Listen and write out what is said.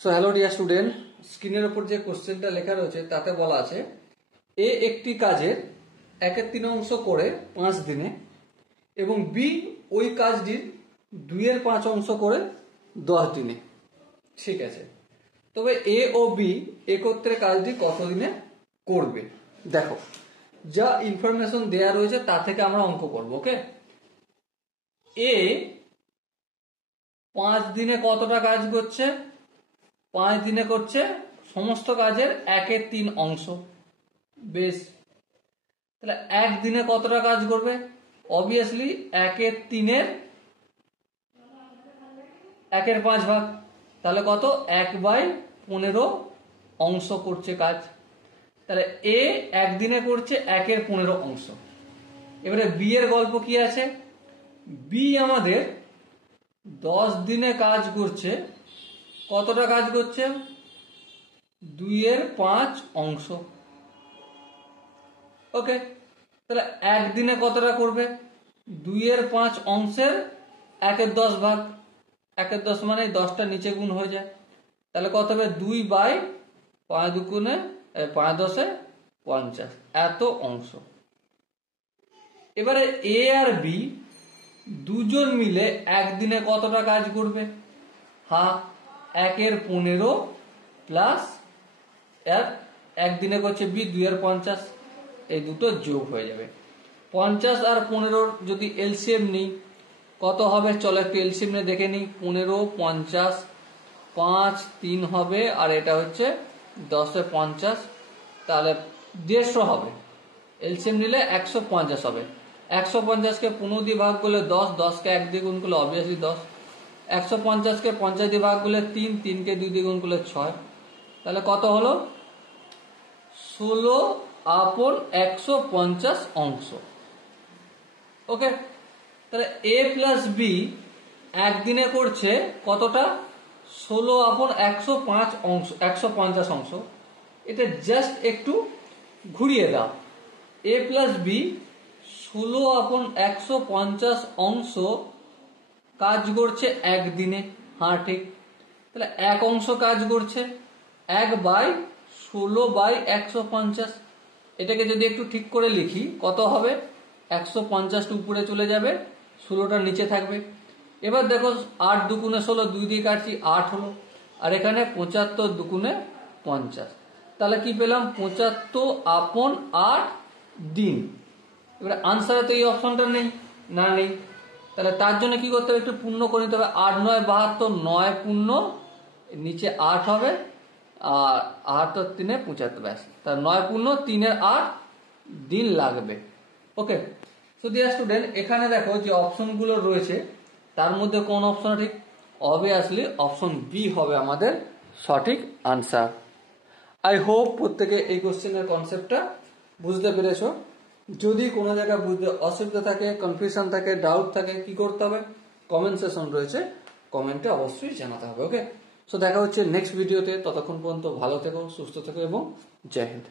So hello dear student, স্ক্রিনের উপর যে কোশ্চেনটা লেখা রয়েছে তাতে বলা আছে এ একটি কাজের 1/3 করে 5 দিনে এবং বি ওই কাজটির 2/5 করে 10 দিনে। ঠিক আছে, তবে এ ও বি একত্রে কাজটি কত দিনে করবে? দেখো, যা ইনফরমেশন দেয়া রয়েছে তা থেকে আমরা অঙ্ক করব। ওকে, এ 5 দিনে কতটা কাজ করছে? 5 দিনে করছে সমস্ত কাজের 1/3 অংশ। বেশ, তাহলে 1 দিনে কতটা কাজ করবে? অবভিয়াসলি 1/3 1/5 ভাগ, তাহলে কত? 1/15 অংশ করছে কাজ। তাহলে এ 1 দিনে করছে 1/15 অংশ। এবারে বি এর গল্প কি আছে? বি আমাদের 10 দিনে কাজ করছে। কতটা কাজ করছে? 2/5 অংশ। ওকে, তাহলে 1 দিনে কতটা করবে? 2/5 অংশের 1/10 ভাগ। 1/10 মানে 10টা নিচে গুণ হয়ে যায়, তাহলে কত হবে? 2/5 দুগুণে 5 10 50, এত অংশ। এবারে এ আর বি দুজন মিলে 1 দিনে কতটা কাজ করবে? হ্যাঁ, 1/15 প্লাস 1 দিনে করছে বি 2/50, এই দুটো যোগ হয়ে যাবে। 50 আর 15 যদি এলসিএম নিই কত হবে? চলো একটু এলসিএম নিয়ে দেখে নিই। 15 50 5 3 হবে, আর এটা হচ্ছে 10 50, তাহলে 150 হবে। এলসিএম নিলে 150 হবে। 150কে 15 দিয়ে ভাগ করলে 10, 10কে 1 দিয়ে গুণ করলে অবভিয়াসলি 10, 150কে 50 দিয়ে ভাগ করলে 3, 3কে 2 দিয়ে গুণ করলে 6, তাহলে কত হলো? 16/150 অংশ। ওকে, তাহলে এ প্লাস বি 1 দিনে করছে কতটা? 16/105 অংশ, 150 অংশ। এটা জাস্ট একটু ঘুরিয়ে দাও। এ প্লাস বি 16/150 অংশ কাজ করছে 1 দিনে। হ্যাঁ ঠিক, তাহলে 1 অংশ কাজ করছে 1/16/150। এটাকে যদি একটু ঠিক করে লিখি কত হবে? 150টা উপরে চলে যাবে, 16টা নিচে থাকবে। এবার দেখো 8 দুগুণে 16, 2 দিয়ে কাটছি, 8 হলো। আর এখানে 75 দুগুণে 50, তাহলে কি পেলাম? 75/8 দিন। এবারে আনসারে তো এই অপশনটা নেই, না নেই, তাহলে তার জন্য কি করতে হবে? একটু পূর্ণ করে নিতে হবে। 8 9 72, 9 পূর্ণ, নিচে 8 হবে, আর 8 3 75, ব্যাস। তার 9 পূর্ণ 3/8 দিন লাগবে। ওকে, সো ডিয়ার স্টুডেন্ট, এখানে দেখো যে অপশনগুলো রয়েছে তার মধ্যে কোন অপশন ঠিক? অবভিয়াসলি অপশন বি হবে আমাদের সঠিক আনসার। আই হোপ প্রত্যেকে এই কোশ্চেনের কনসেপ্টটা বুঝতে পেরেছো। যদি কোনো জায়গায় বুঝতে অসুবিধা থাকে, কনফিউশন থাকে, ডাউট থাকে, কি করতে হবে? কমেন্ট সেকশন রয়েছে, কমেন্টে অবশ্যই জানাতে হবে। ওকে, সো দেখা হচ্ছে নেক্সট ভিডিওতে। ততক্ষণ পর্যন্ত ভালো থেকো, সুস্থ থেকো এবং জয় হিন্দ।